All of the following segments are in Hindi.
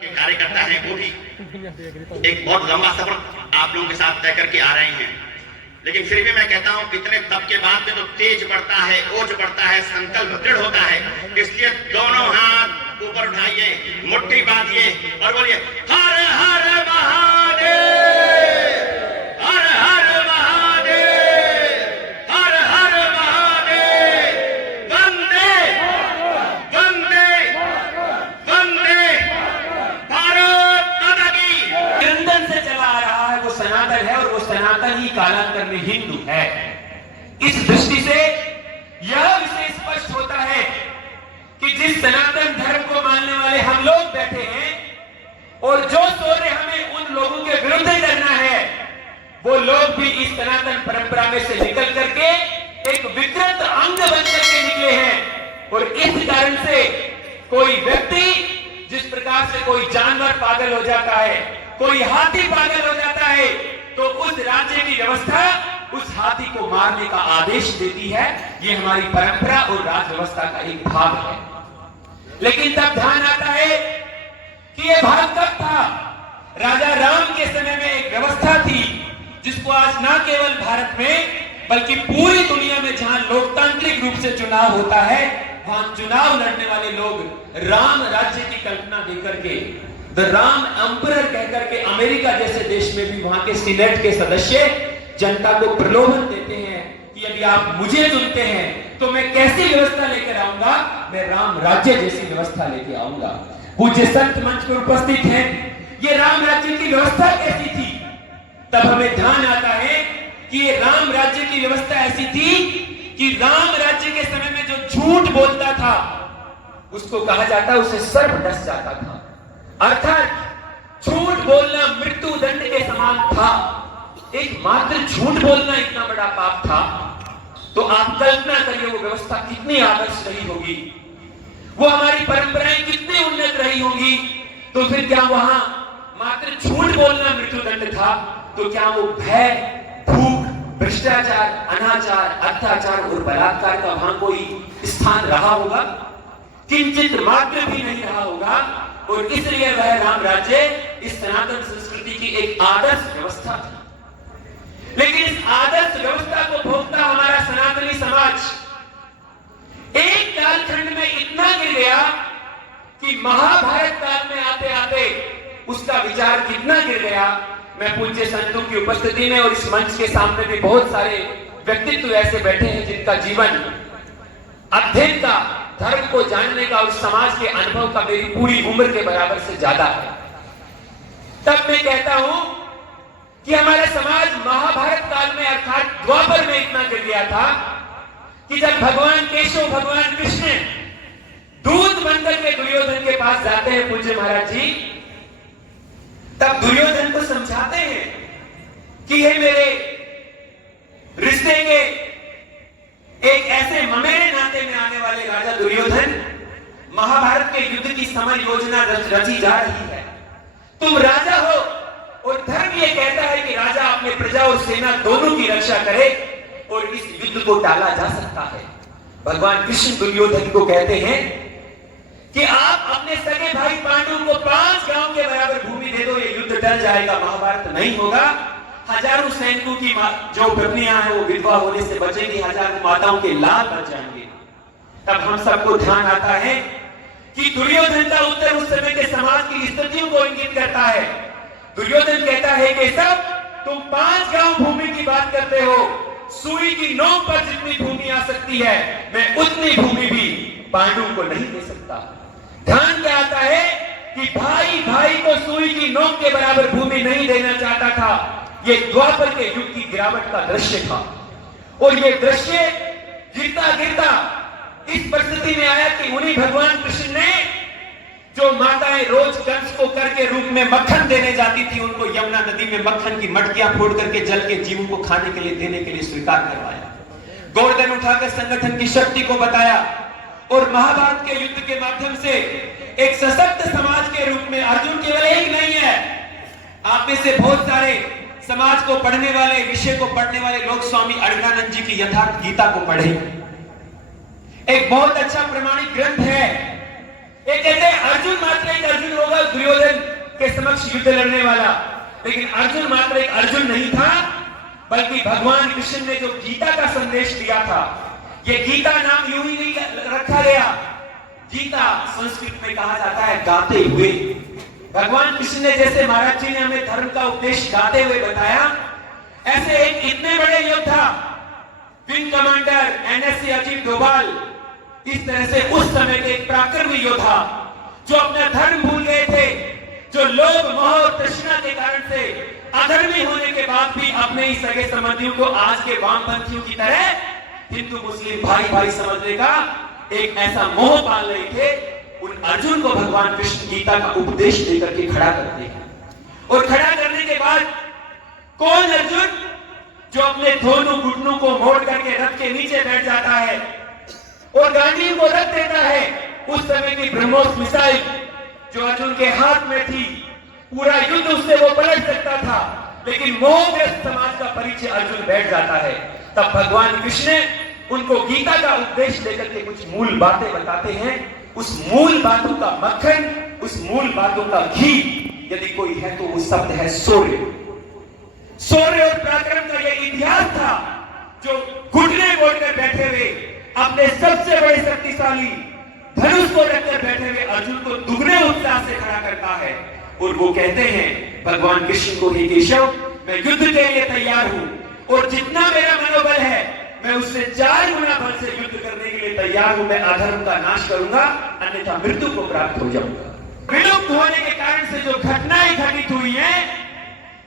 के कार्यकर्ता हैं वो भी एक बहुत लंबा सफर आप लोगों के साथ तय करके आ रहे हैं, लेकिन फिर भी मैं कहता हूं कितने तब के बाद में तो तेज बढ़ता है, ओज बढ़ता है, संकल्प दृढ़ होता है। इसलिए दोनों हाथ ऊपर उठाइए, मुट्ठी बांधिए और बोलिए हर हर महादेव, हर हर महादेव, हर हर महादेव, वंदे वंदे वंदे भारत माता की। चिरंतन से चला आ रहा है वो सनातन है और वो सनातन ही कालांतर में हिंदू है। इस दृष्टि से यह विषय स्पष्ट होता है कि जिस सनातन धर्म को मानने वाले हम लोग बैठे हैं और जो शौर्य हमें उन लोगों के विरुद्ध करना है, वो लोग भी इस सनातन परंपरा में से निकल करके एक विकृत अंग बन करके निकले हैं। और इस कारण से कोई व्यक्ति जिस प्रकार से कोई जानवर पागल हो जाता है, कोई हाथी पागल हो जाता है, तो उस राज्य की व्यवस्था उस हाथी को मारने का आदेश देती है। ये हमारी परंपरा और राज व्यवस्था का एक भाग है। लेकिन तब ध्यान आता है कि यह भाग कब था? राजा राम के समय में एक व्यवस्था थी जिसको आज न केवल भारत में बल्कि पूरी दुनिया में जहां लोकतांत्रिक रूप से चुनाव होता है, वहां चुनाव लड़ने वाले लोग राम राज्य की कल्पना देकर के द राम एम्परर कहकर के अमेरिका जैसे देश में भी वहां के सीनेट के सदस्य जनता को प्रलोभन देते हैं कि यदि आप मुझे चुनते हैं तो मैं कैसी व्यवस्था लेकर आऊंगा, मैं राम राज्य जैसी व्यवस्था लेके आऊंगा। पूज्य संत मंच पर उपस्थित हैं, ये राम राज्य की व्यवस्था कैसी थी? तब हमें ध्यान आता है कि ये राम राज्य की व्यवस्था ऐसी थी कि राम राज्य के समय में जो झूठ बोलता था उसको कहा जाता, उसे सर्प डस जाता था। अर्थात झूठ बोलना मृत्यु दंड के समान था। एक मात्र झूठ बोलना इतना बड़ा पाप था, तो आप कल्पना करिए वो व्यवस्था कितनी आदर्श रही होगी, वो हमारी परंपराएं कितनी उन्नत रही होंगी। तो फिर क्या वहां मात्र झूठ बोलना मृत्यु दंड था, तो क्या वो भय, भूख, भ्रष्टाचार, अनाचार, अत्याचार और बलात्कार का वहां कोई स्थान रहा होगा? किंचित मात्र भी नहीं रहा होगा। और इसलिए वह राम राज्य इस सनातन संस्कृति की एक आदर्श व्यवस्था थी। लेकिन इस आदर्श व्यवस्था को भोगता हमारा सनातनी समाज एक कालखंड में इतना गिर गया कि महाभारत काल में आते आते उसका विचार कितना गिर गया। मैं पूज्य संतों की उपस्थिति में और इस मंच के सामने भी बहुत सारे व्यक्तित्व ऐसे बैठे हैं जिनका जीवन अध्ययन का, धर्म को जानने का और समाज के अनुभव का मेरी पूरी उम्र के बराबर से ज्यादा है। तब मैं कहता हूं कि हमारा समाज महाभारत काल में अर्थात द्वापर में इतना गिर गया था कि जब भगवान केशव, भगवान कृष्ण दूत बनकर के दुर्योधन के पास जाते हैं पूज्य महाराज जी, तब दुर्योधन को समझाते हैं कि ये मेरे रिश्ते के एक ऐसे ममेरे नाते में आने वाले राजा दुर्योधन, महाभारत के युद्ध की समर योजना रची जा रही है। तुम राजा हो और धर्म ये कहता है कि राजा अपने प्रजा और सेना दोनों की रक्षा करे और इस युद्ध को टाला जा सकता है। भगवान कृष्ण दुर्योधन को कहते हैं कि आप अपने सगे भाई पांडु को 5 गांव के बराबर भूमि दे दो, ये युद्ध टल जाएगा, महाभारत नहीं होगा। हजारों सैनिकों की जो पत्नियां हैं वो विधवा होने से बचेंगी, हजारों माताओं के लाभ बच जाएंगे। तब हम सबको ध्यान आता है कि दुर्योधन का उत्तर उस समय के समाज की स्थितियों को इंगित करता है। दुर्योधन कहता है कि सब तुम 5 गांव भूमि की बात करते हो, सुई की नोक पर जितनी भूमि आ सकती है मैं उतनी भूमि भी पांडु को नहीं दे सकता। ध्यान क्या आता है कि भाई भाई को सुई की नोक के बराबर भूमि नहीं देना चाहता था। ये द्वापर के युग की गिरावट का दृश्य था और ये दृश्य गिरता गिरता इस परिस्थिति में आया कि उन्हीं भगवान कृष्ण ने जो माताएं रोज कंस को करके रूप में मक्खन देने जाती थी, उनको यमुना नदी में मक्खन की मटकियां फोड़ करके जल के जीवों को खाने के लिए देने के लिए स्वीकार करवाया। गोवर्धन उठाकर संगठन की शक्ति को बताया और महाभारत के युद्ध के माध्यम से एक सशक्त समाज के रूप में अर्जुन केवल एक नहीं है, आप में से बहुत सारे समाज को पढ़ने वाले, विषय को पढ़ने वाले लोग स्वामी अड़गानंद जी की यथार्थ गीता को पढ़े। एक बहुत अच्छा प्रमाणिक ग्रंथ है। एक कहते हैं अर्जुन मात्र एक अर्जुन होगा, दुर्योधन समक्ष युद्ध लड़ने वाला। लेकिन अर्जुन मात्र एक अर्जुन नहीं था, बल्कि भगवान कृष्ण ने जो गीता का संदेश दिया था, ये गीता नाम यूं ही नहीं रखा गया। गीता संस्कृत में कहा जाता है गाते हुए। भगवान कृष्ण ने जैसे महाराज जी ने हमें धर्म का उपदेश गाते हुए बताया, ऐसे एक इतने बड़े योद्धा wing commander NSC Ajit Doval, इस तरह से उस समय के एक पराक्रमी योद्धा जो अपना धर्म भूल गए थे, जो लोभ मोह और तृष्णा के कारण से अधर्मी होने के बाद भी अपने ही सगे संबंधियों को आज के वामपंथियों की तरह हिंदू मुस्लिम भाई भाई समझने का एक ऐसा मोह पाल रहे थे। उन अर्जुन को भगवान कृष्ण गीता का उपदेश देकर के खड़ा करते हैं। और खड़ा करने के बाद कौन अर्जुन जो अपने दोनों घुटनों को मोड़ करके रथ के नीचे बैठ जाता है और गांधी को रख देता है। उस समय की ब्रह्मोस मिसाइल जो अर्जुन के हाथ में थी, पूरा युद्ध उससे वो पलट सकता था, लेकिन मोहग्रस्त समाज का परिचय अर्जुन बैठ जाता है। तब भगवान कृष्ण उनको गीता का उपदेश देकर के कुछ मूल बातें बताते हैं। उस मूल बातों का मक्खन, उस मूल बातों का घी यदि कोई है तो वो शब्द है शौर्य। शौर्य और पराक्रम का यह इतिहास था जो घुटने मोड़कर बैठे हुए अपने सबसे बड़े शक्तिशाली धनुष को रखकर बैठे हुए अर्जुन को दुगने उत्साह से खड़ा करता है। और वो कहते हैं भगवान कृष्ण को, हे केशव, मैं युद्ध के लिए तैयार हूं और जितना मेरा मनोबल है मैं उससे 4 गुना बल से युद्ध करने के लिए तैयार हूं। मैं अधर्म का नाश करूंगा, अन्यथा मृत्यु को प्राप्त हो जाऊंगा। विलुप्त होने के कारण से जो घटनाएं घटित हुई हैं,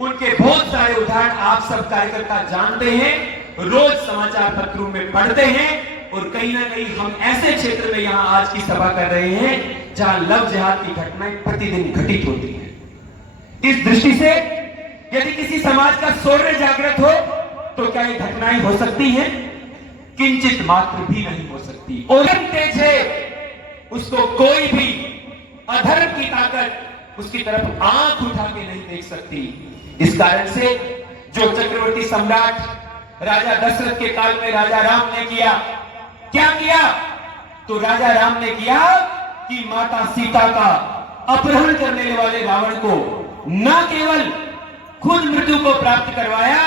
उनके बहुत सारे उदाहरण आप सब कार्यकर्ता जानते हैं, रोज समाचार पत्रों में पढ़ते हैं। और कहीं ना कहीं हम ऐसे क्षेत्र में यहां आज की सभा कर रहे हैं जहां लव जिहाद की घटनाएं प्रतिदिन घटित होती हैं। इस दृष्टि से यदि किसी समाज का शौर्य जागृत हो तो क्या ये घटनाएं हो सकती हैं? किंचित मात्र भी नहीं हो सकती। और तेज है, उसको कोई भी अधर्म की ताकत उसकी तरफ आंख उठा के नहीं देख सकती। इस कारण से जो चक्रवर्ती सम्राट राजा दशरथ के काल में राजा राम ने किया, क्या किया? तो राजा राम ने किया कि माता सीता का अपहरण करने वाले रावण को न केवल खुद मृत्यु को प्राप्त करवाया,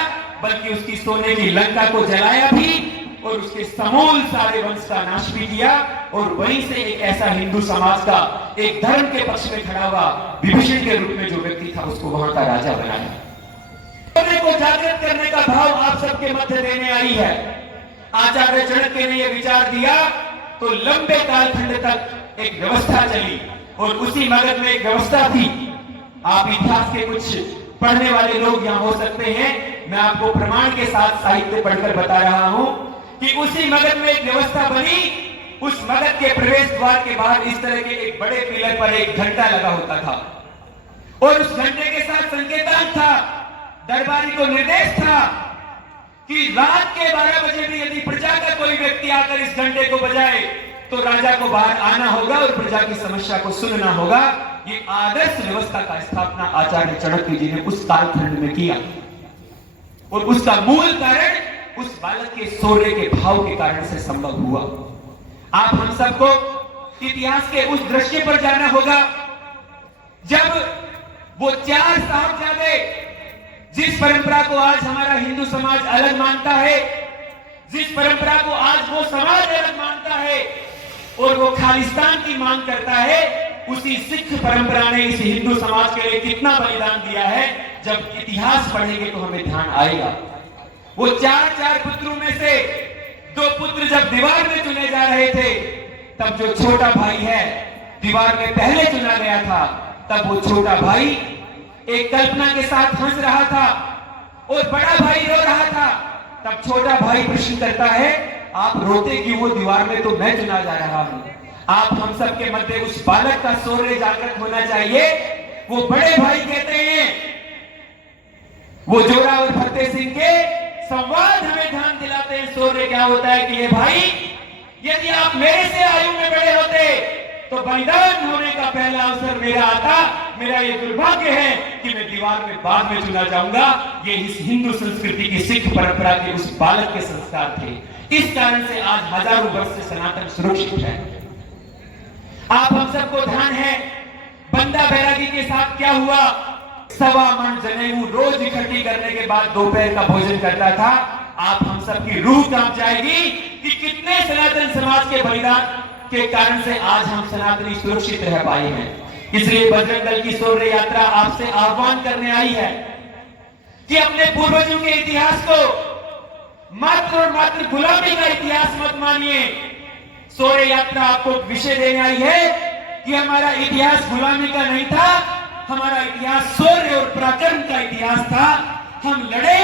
बल्कि उसकी सोने की लंका को जलाया भी और उसके समूल सारे वंश का नाश भी किया। और वहीं से एक ऐसा हिंदू समाज का एक धर्म के पक्ष में खड़ा हुआ विभीषण के रूप में जो व्यक्ति था, उसको वहां का राजा बनाया। को जागृत करने का भाव आप सबके मध्य देने आई है। आचार्य चाणक्य ने यह विचार दिया तो लंबे कालखंड तक एक व्यवस्था चली और उसी मगध में एक व्यवस्था थी। आप इतिहास के कुछ पढ़ने वाले लोग यहां हो सकते हैं, मैं आपको प्रमाण के साथ साहित्य पढ़कर बता रहा हूं कि उसी मगध में एक व्यवस्था बनी। उस मगध के प्रवेश द्वार के बाहर इस तरह के एक बड़े पिलर पर एक घंटा लगा होता था और उस घंटे के साथ संकेतांक था, दरबारी को निर्देश था कि रात के 12 बजे भी यदि प्रजा का कोई व्यक्ति आकर इस घंटे को बजाए तो राजा को बाहर आना होगा और प्रजा की समस्या को सुनना होगा। ये आदर्श व्यवस्था का स्थापना आचार्य चाणक्य जी ने उस कालखंड में किया और उसका मूल कारण उस बालक के शौर्य के भाव के कारण से संभव हुआ। आप हम सबको इतिहास के उस दृश्य पर जाना होगा जब वो 4 साहबजादे, जिस परंपरा को आज हमारा हिंदू समाज अलग मानता है, जिस परंपरा को आज वो समाज अलग मानता है और वो खालिस्तान की मांग करता है, उसी सिख परंपरा ने इस हिंदू समाज के लिए कितना बलिदान दिया है, जब इतिहास पढ़ेंगे तो हमें ध्यान आएगा। वो 4 पुत्रों में से 2 पुत्र जब दीवार में चुने जा रहे थे, तब जो छोटा भाई है दीवार में पहले चुना गया था, तब वो छोटा भाई एक कल्पना के साथ हंस रहा था और बड़ा भाई रो रहा था। तब छोटा भाई प्रश्न करता है, आप रोते क्यों हो? दीवार में तो मैं चुना जा रहा हूं। आप हम सब के मध्य उस बालक का शौर्य जागृत होना चाहिए। वो बड़े भाई कहते हैं, वो जोरा और फतेह सिंह के संवाद हमें ध्यान दिलाते हैं शौर्य क्या होता है कि ये भाई, यदि आप मेरे से आयु में बड़े होते तो बलिदान होने का पहला अवसर मेरा आता। मेरा ये दुर्भाग्य है कि मैं दीवार में बाद में चुना जाऊंगा। ये इस हिंदू संस्कृति की सिख परंपरा के उस बालक के संस्कार थे। इस कारण से आज हजारों वर्ष से सनातन सुरक्षित है। आप हम सबको ध्यान है बंदा बैरागी के साथ क्या क्या हुआ? 1.25 मन जनेऊ रोज इकट्ठी करने के बाद दोपहर का भोजन करता था। आप हम सब की रूह कांप जाएगी कि कितने सनातन समाज के बलिदान के कारण से आज हम सनातनी सुरक्षित रह पाए हैं। इसलिए बजरंग दल की शौर्य यात्रा आपसे आह्वान करने आई है कि अपने पूर्वजों के इतिहास को मात्र और मात्र गुलामी का इतिहास मत मानिए। शौर्य यात्रा आपको विषय देने आई है कि हमारा इतिहास गुलामी का नहीं था, हमारा इतिहास शौर्य और पराक्रम का इतिहास था। हम लड़े,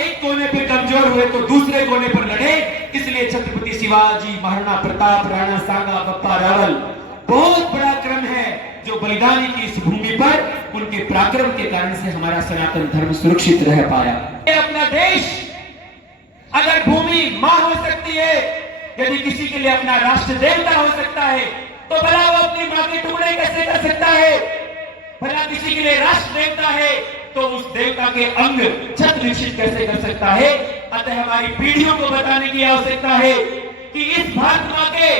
एक कोने पे कमजोर हुए तो दूसरे कोने पर लड़े। इसलिए छत्रपति शिवाजी, महाराणा प्रताप, राणा सांगा, बप्पा रावल बहुत बड़ा क्रम है जो बलिदानी की इस भूमि पर उनके पराक्रम के कारण से हमारा सनातन धर्म सुरक्षित रह पाया। अपना देश अगर भूमि मां हो सकती है, यदि किसी के लिए अपना राष्ट्र देवता हो सकता है, तो भला वो अपनी मां के टुकड़े कैसे कर सकता है? भला किसी के लिए राष्ट्र देवता है तो उस देवता के अंग छत निश्चित कैसे कर सकता है? अतः हमारी पीढ़ियों को बताने की आवश्यकता है कि इस भारत मां के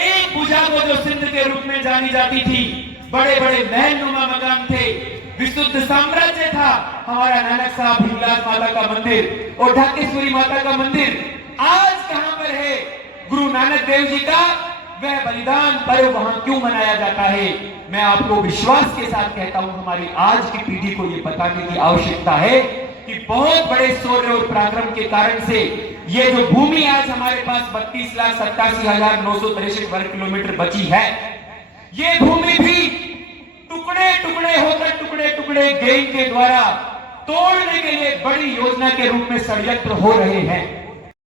एक भुजा को जो सिंध के रूप में जानी जाती थी, बड़े बड़े महल नुमा मकान थे, विशुद्ध साम्राज्य था, हमारा नानक साहब हिंगलाज माता का मंदिर और ढाकेश्वरी माता का मंदिर आज कहां पर है? गुरु नानक देव जी का वह बलिदान पर्व वहां क्यों मनाया जाता है? मैं आपको विश्वास के साथ कहता हूं, हमारी आज की पीढ़ी को यह बताने की आवश्यकता है कि बहुत बड़े शौर्य और पराक्रम के कारण से ये जो भूमि आज हमारे पास 32,87,963 वर्ग किलोमीटर बची है, ये भूमि भी टुकड़े टुकड़े होकर टुकड़े टुकड़े गैंग के द्वारा तोड़ने के लिए बड़ी योजना के रूप में षड्यंत्र हो रहे हैं।